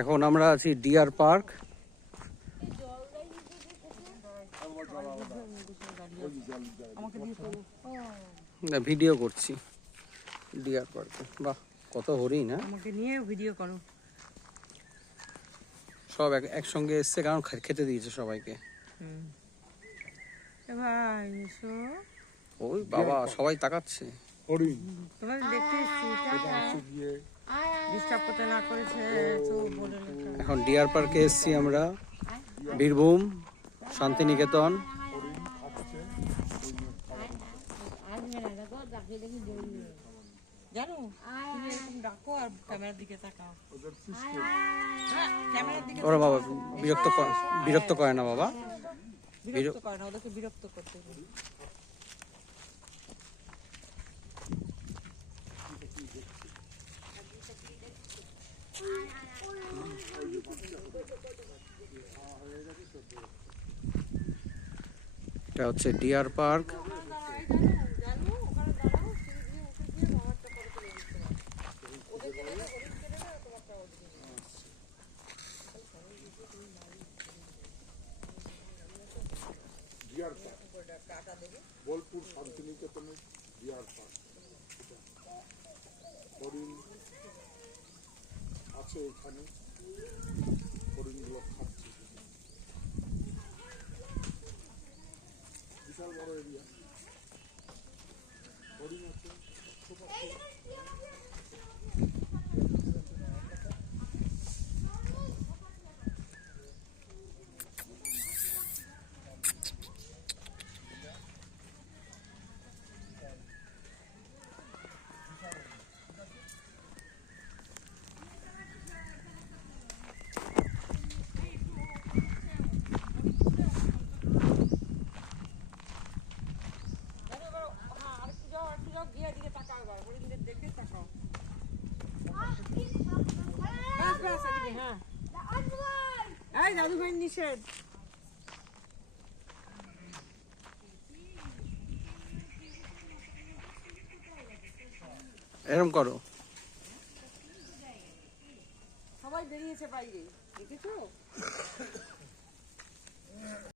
এখন আমরা আছি ডিয়ার পার্ক। ভিডিও করছি ডিয়ার পার্কে। বাহ, কত হরিণ! না আমাকে নিয়ে ভিডিও করো। সব একসঙ্গে এসছে, কারণ খেতে দিয়েছে সবাইকে। ভাই এসো। ওই বাবা, সবাই তাকাচ্ছে। হরিণ তোমাকে দেখতে এসছি, ডিস্টার্ব করতে না করেছে তো বলে রেখো। এখন ডিয়ার পার্কে এসছি আমরা, বীরভূম শান্তিনিকেতন। জানো তুমি এরকম ডাকো আর ক্যামেরার দিকে তাকাও। ক্যামেরার দিকে ওরা বাবা বিরক্ত করে না বাবা, বিরক্ত করে না, ওদেরকে বিরক্ত করতে হবে। এটা হচ্ছে deer park. Deer park, Bolpur শান্তিনিকেতনের ডিয়ার পার্ক। হরিণ আছে এখানে, হরিণগুলো খাচ্ছে। বিশাল বড় এরিয়া, হরিণ আছে। দাদু ভাই নিষেধ। এরম করো। সবাই বেরিয়েছে বাইরে, দেখেছো?